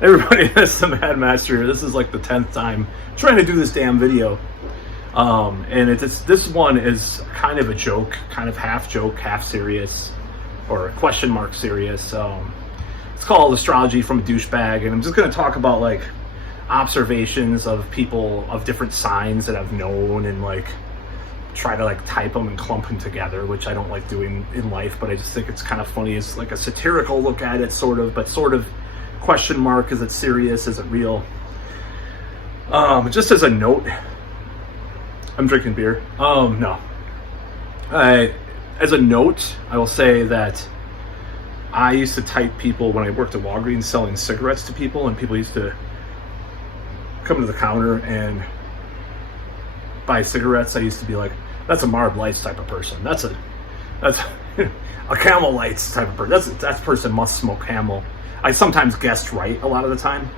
Everybody, this is the Mad Master here. This is like the 10th time trying to do this damn video. And this one is kind of a joke, kind of half joke, half serious, or question mark serious. It's called Astrology from a Douchebag, and I'm just going to talk about like observations of people of different signs that I've known, and like try to like type them and clump them together, which I don't like doing in life, but I just think it's kind of funny. It's like a satirical look at it, sort of, but sort of question mark, is it serious, is it real? Just as a note, I'm drinking beer. No. As a note, I will say that I used to type people when I worked at Walgreens selling cigarettes to people, and people used to come to the counter and buy cigarettes. I used to be like, that's a Marb Lights type of person. That's a Camel Lights type of person. That person must smoke Camel. I sometimes guessed right a lot of the time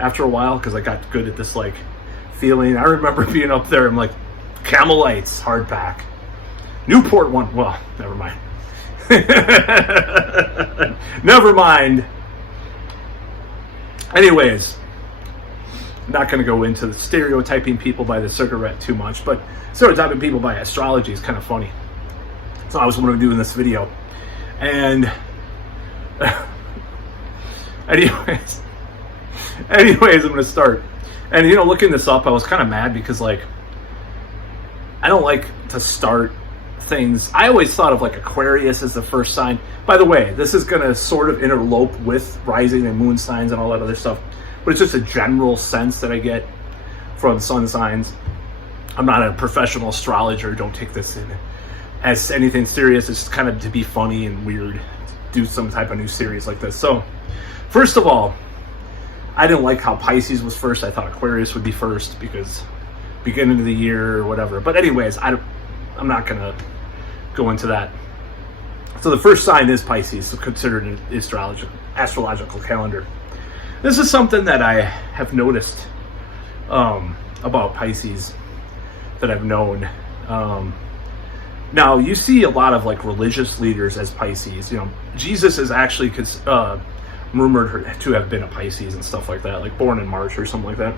after a while, because I got good at this like feeling. I remember being up there, I'm like, Camel Lights, hard pack. Newport one, well, never mind. Never mind. Anyways, I'm not going to go into the stereotyping people by the cigarette too much, but stereotyping people by astrology is kind of funny. So I was going to do in this video. And anyways, I'm going to start. And, looking this up, I was kind of mad because, like, I don't like to start things. I always thought of, like, Aquarius as the first sign. By the way, this is going to sort of interlope with rising and moon signs and all that other stuff. But it's just a general sense that I get from sun signs. I'm not a professional astrologer. Don't take this in as anything serious. It's kind of to be funny and weird. Do some type of new series like this. So, first of all, I didn't like how Pisces was first. I thought Aquarius would be first because beginning of the year or whatever. But anyways, I'm not going to go into that. So the first sign is Pisces, so considered an astrological calendar. This is something that I have noticed about Pisces that I've known. Now, you see a lot of like religious leaders as Pisces. Jesus is actually rumored to have been a Pisces and stuff like that, like born in March or something like that.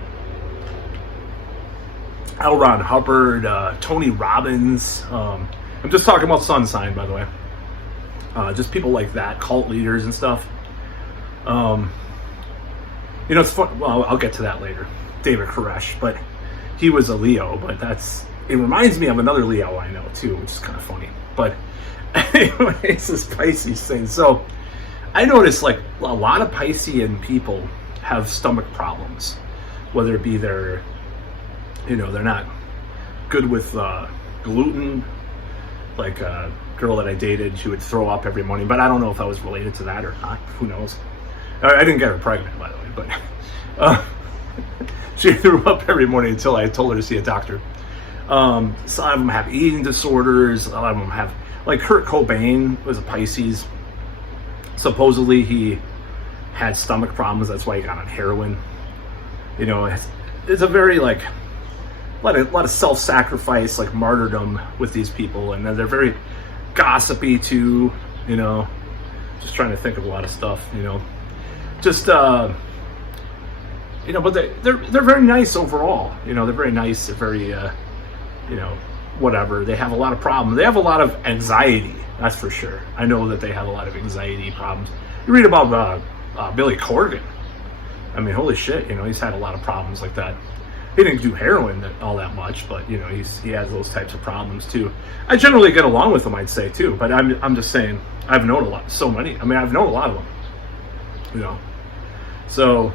L. Ron Hubbard, Tony Robbins. I'm just talking about sun sign, by the way. Just people like that, cult leaders and stuff. It's fun. Well, I'll get to that later. David Koresh, but he was a Leo, but it reminds me of another Leo I know too, which is kind of funny. But anyways, this Pisces thing. So I noticed like a lot of Piscean people have stomach problems, whether it be they're not good with gluten. Like a girl that I dated, she would throw up every morning, but I don't know if I was related to that or not. Who knows? I didn't get her pregnant, by the way, but she threw up every morning until I told her to see a doctor. Some of them have eating disorders. A lot of them have, like Kurt Cobain was a Pisces. Supposedly he had stomach problems. That's why he got on heroin. It's a very like a lot of self-sacrifice, like martyrdom with these people, and they're very gossipy too. Just trying to think of a lot of stuff. But they're very nice overall. They're very nice. They're very whatever. They have a lot of problems. They have a lot of anxiety. That's for sure. I know that they have a lot of anxiety problems. You read about Billy Corgan. I mean, holy shit. He's had a lot of problems like that. He didn't do heroin all that much, but he has those types of problems too. I generally get along with them, I'd say too. But I'm just saying, I've known a lot. I've known a lot of them. So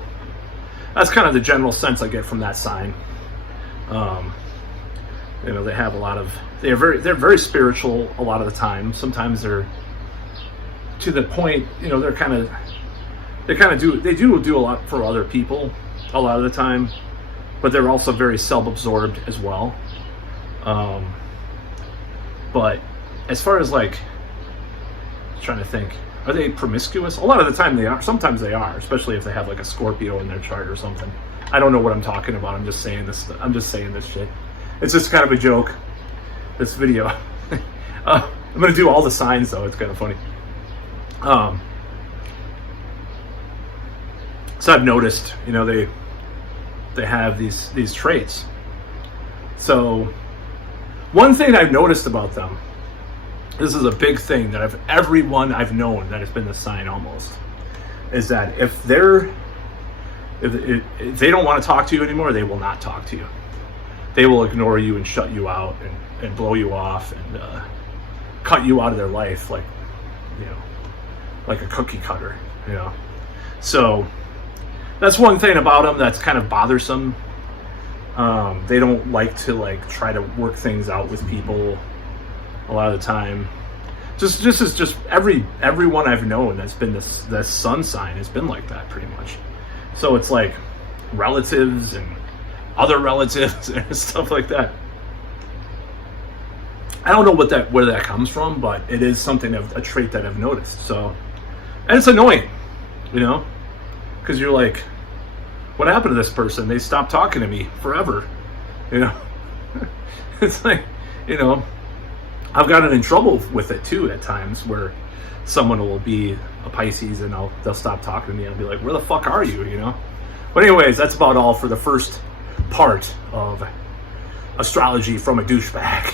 that's kind of the general sense I get from that sign. They have a lot of, they're very spiritual a lot of the time. Sometimes they're to the point, they do a lot for other people a lot of the time, but they're also very self-absorbed as well. But as far as like, trying to think, are they promiscuous? A lot of the time they are. Sometimes they are, especially if they have like a Scorpio in their chart or something. I don't know what I'm talking about. I'm just saying this shit. It's just kind of a joke, this video. I'm going to do all the signs though. It's kind of funny. So I've noticed, they have these traits. So one thing I've noticed about them, this is a big thing that everyone I've known that has been the sign almost, is that if they don't want to talk to you anymore, they will not talk to you. They will ignore you and shut you out and blow you off and cut you out of their life like a cookie cutter, So that's one thing about them that's kind of bothersome. They don't like to try to work things out with people a lot of the time. Just everyone I've known that's been this sun sign has been like that pretty much. So it's like relatives and other relatives and stuff like that. I don't know where that comes from, but it is something a trait that I've noticed. So, and it's annoying, because you're like, what happened to this person? They stopped talking to me forever, It's like, I've gotten in trouble with it too at times where someone will be a Pisces and they'll stop talking to me and I'll be like, where the fuck are you, But anyways, that's about all for the first part of Astrology from a Douchebag.